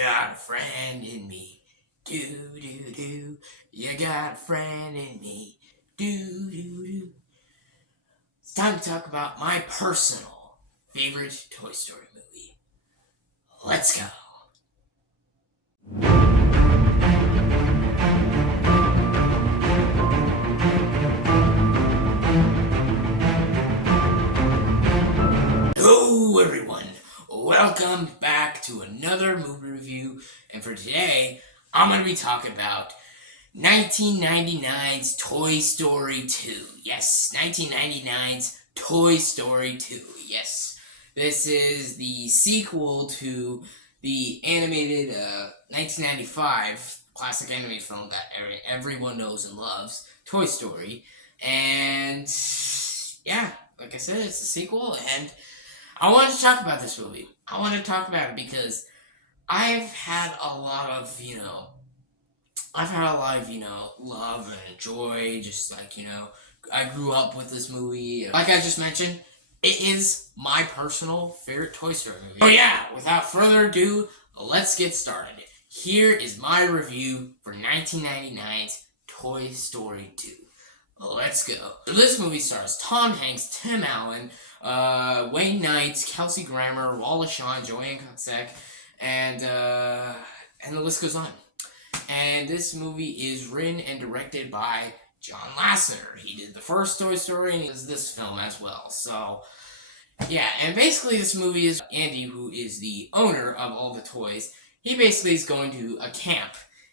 got a friend in me. Do, do, do. You got a friend in me. Do, do, do. It's time to talk about my personal favorite Toy Story movie. Let's go. Hello, everyone. Welcome back to another movie review. And for today, I'm going to be talking about 1999's Toy Story 2. Yes, 1999's Toy Story 2. Yes, this is the sequel to the animated 1995 classic animated film that everyone knows and loves, Toy Story. And yeah, like I said, it's a sequel, and I wanted to talk about this movie. I want to talk about it because I've had a lot of, love and joy. Just like, I grew up with this movie. Like I just mentioned, it is my personal favorite Toy Story movie. Oh yeah, without further ado, let's get started. Here is my review for 1999's Toy Story 2. Let's go. So this movie stars Tom Hanks, Tim Allen, Wayne Knight, Kelsey Grammer, Wallace Shawn, Joanne Cusack, and the list goes on. And this movie is written and directed by John Lasseter. He did the first Toy Story and he does this film as well. So, yeah, and basically this movie is Andy, who is the owner of all the toys. He basically is going to a camp,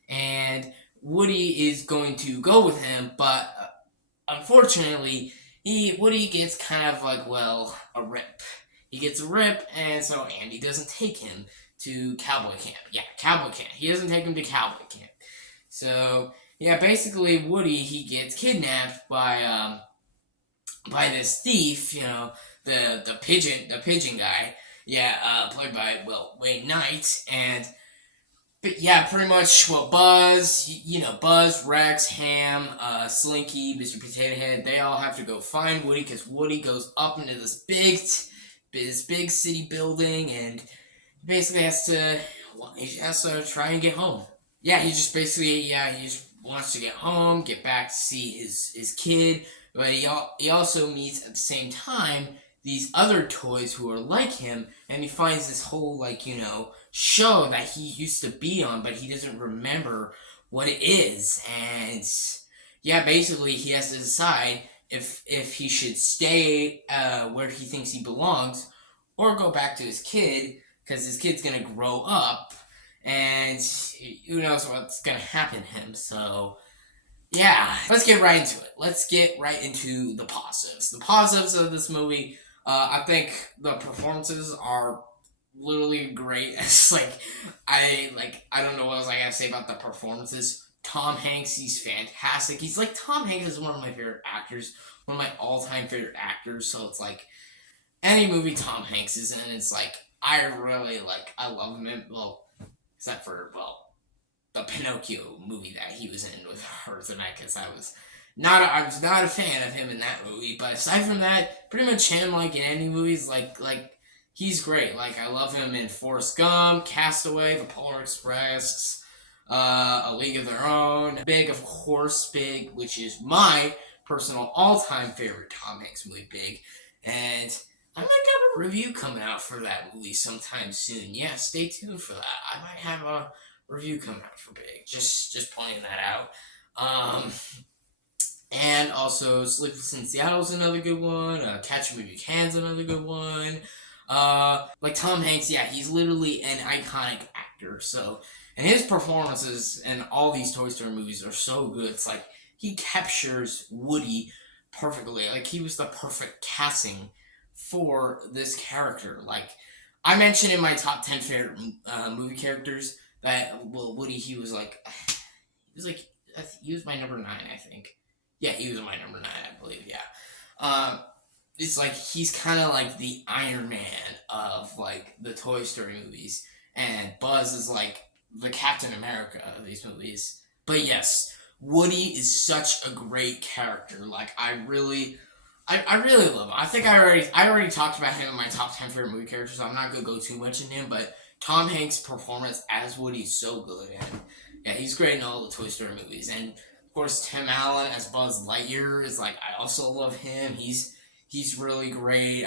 and Woody is going to go with him, but unfortunately, Woody gets kind of like, a rip. He gets a rip, and so Andy doesn't take him to cowboy camp. Yeah, cowboy camp. He doesn't take him to cowboy camp. So, yeah, basically Woody, he gets kidnapped by this thief, the pigeon guy. Yeah, played by, Wayne Knight, but yeah, pretty much, Buzz, Buzz, Rex, Ham, Slinky, Mr. Potato Head, they all have to go find Woody, because Woody goes up into this big city building, and basically he has to try and get home. Yeah, he just wants to get home, get back to see his kid, but he also meets at the same time these other toys who are like him, and he finds this whole, show that he used to be on, but he doesn't remember what it is. And yeah, basically he has to decide if he should stay where he thinks he belongs, or go back to his kid, because his kid's gonna grow up, and who knows what's gonna happen to him. So yeah, let's get right into it. Let's get right into the positives. The positives of this movie, I think the performances are literally great. It's I don't know what else I gotta say about the performances. Tom Hanks, he's fantastic. Tom Hanks is one of my favorite actors, one of my all-time favorite actors. So it's like any movie Tom Hanks is in, it's I love him. Well, except for the Pinocchio movie that he was in with Arthur Zemeckis. I was not a fan of him in that movie. But aside from that, pretty much him in any movies he's great. I love him in Forrest Gump, Castaway, The Polar Express, A League of Their Own, Big, of course, Big, which is my personal all-time favorite Tom Hanks movie, Big. And I might have a review coming out for that movie sometime soon. Yeah, stay tuned for that. I might have a review coming out for Big. Just pointing that out. And also, Sleepless in Seattle is another good one. Catch Me If You Can is another good one. Tom Hanks, yeah, he's literally an iconic actor. So, and his performances in all these Toy Story movies are so good. It's he captures Woody perfectly. He was the perfect casting for this character. I mentioned in my top 10 favorite movie characters that, Woody, he was my number 9, I think. Yeah, he was my number 9, I believe, yeah. It's he's kind of the Iron Man of the Toy Story movies, and Buzz is the Captain America of these movies. But yes, Woody is such a great character. I really love him. I think I already talked about him in my top 10 favorite movie characters, so I'm not gonna go too much in him, but Tom Hanks' performance as Woody is so good, and yeah, he's great in all the Toy Story movies. And of course, Tim Allen as Buzz Lightyear is like, I also love him. He's really great.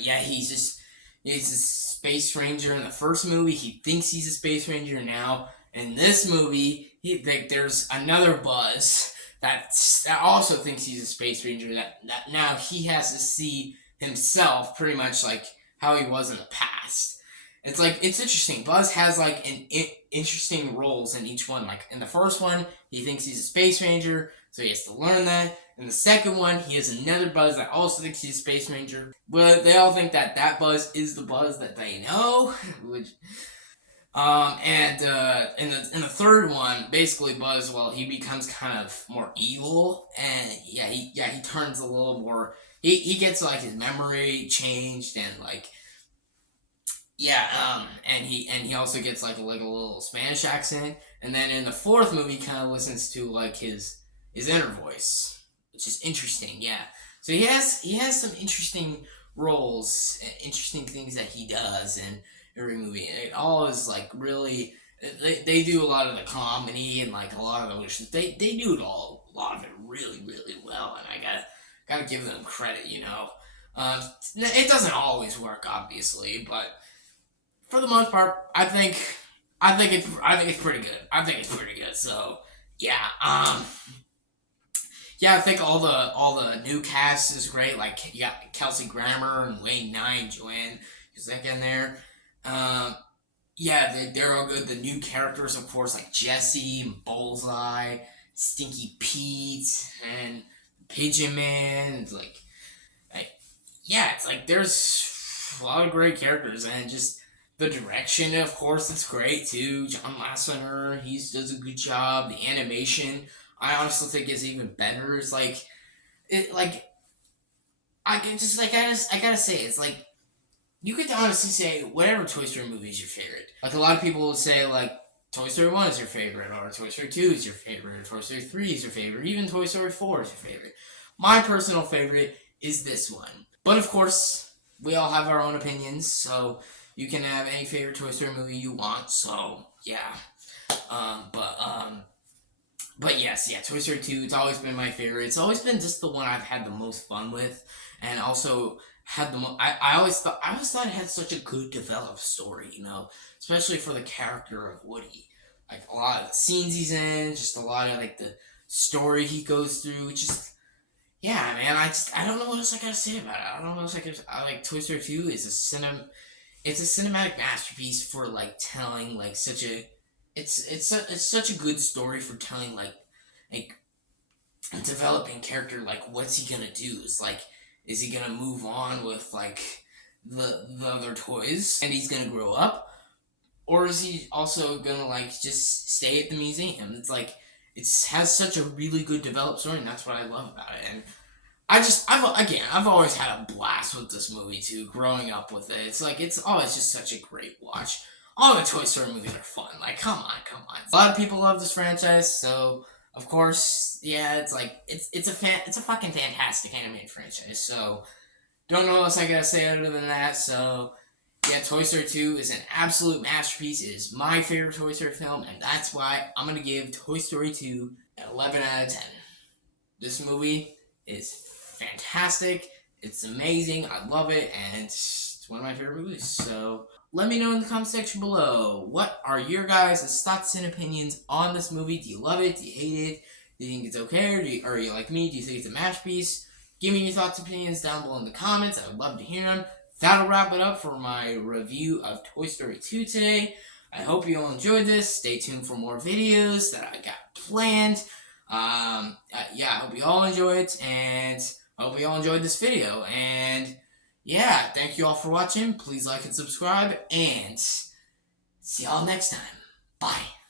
Yeah, he's a space ranger in the first movie. He thinks he's a space ranger now. In this movie, there's another Buzz that also thinks he's a space ranger. That now he has to see himself pretty much like how he was in the past. It's like, it's interesting. Buzz has like interesting roles in each one. Like in the first one, he thinks he's a space ranger, so he has to learn that. In the second one, he has another Buzz that also thinks he's a space ranger. But they all think that Buzz is the Buzz that they know. Which, and in the third one, basically Buzz, well, he becomes kind of more evil, and he turns a little more. He gets like his memory changed, and like, yeah, and he also gets like a little Spanish accent. And then in the fourth movie, kind of listens to like his inner voice, which is interesting. Yeah, so he has some interesting roles, interesting things that he does in every movie. And it all is like really, they do a lot of the comedy and like a lot of the emotions. They do a lot of it really, really well, and I gotta give them credit. You know, it doesn't always work, obviously, but for the most part, I think it's pretty good. I think it's pretty good. So yeah, yeah, I think all the new cast is great. Like, you got Kelsey Grammer and Wayne Knight, Joanne Cusack in there. Yeah, they're all good. The new characters, of course, like Jesse and Bullseye, Stinky Pete, and Pigeon Man. It's like, yeah, it's like there's a lot of great characters, and just the direction, of course, it's great too. John Lasseter, he does a good job. The animation, I honestly think, is even better. It's like, I gotta say, it's like, you could honestly say whatever Toy Story movie is your favorite. Like, a lot of people would say, like, Toy Story 1 is your favorite, or Toy Story 2 is your favorite, or Toy Story 3 is your favorite, even Toy Story 4 is your favorite. My personal favorite is this one. But of course, we all have our own opinions, so you can have any favorite Toy Story movie you want, so yeah. But yes, yeah, Toy Story 2, it's always been my favorite. It's always been just the one I've had the most fun with, and also had the most. I always thought it had such a good developed story, you know, especially for the character of Woody. Like, a lot of the scenes he's in, just a lot of like the story he goes through. Just, yeah, man. I don't know what else I gotta say about it. I don't know what else I could. I like Toy Story 2 is it's a cinematic masterpiece for like telling like such a. It's such a good story for telling like a developing character. Like, what's he gonna do? It's like, is he gonna move on with like the other toys and he's gonna grow up, or is he also gonna like just stay at the museum? It's like, it has such a really good developed story, and that's what I love about it. And I've always had a blast with this movie too. Growing up with it, it's like, it's always just such a great watch. All the Toy Story movies are fun. Like, come on. A lot of people love this franchise, so of course, yeah, it's like, it's a fucking fantastic animated franchise. So don't know what else I gotta say other than that. So yeah, Toy Story 2 is an absolute masterpiece. It is my favorite Toy Story film, and that's why I'm gonna give Toy Story 2 an 11 out of 10. This movie is fantastic. It's amazing. I love it, and it's one of my favorite movies. So let me know in the comment section below, what are your guys' thoughts and opinions on this movie? Do you love it? Do you hate it? Do you think it's okay? Or are you like me? Do you think it's a masterpiece? Give me your thoughts and opinions down below in the comments. I would love to hear them. That'll wrap it up for my review of Toy Story 2 today. I hope you all enjoyed this. Stay tuned for more videos that I got planned. Yeah, I hope you all enjoy it, and I hope you all enjoyed this video. And yeah, thank you all for watching. Please like and subscribe, and see y'all next time. Bye.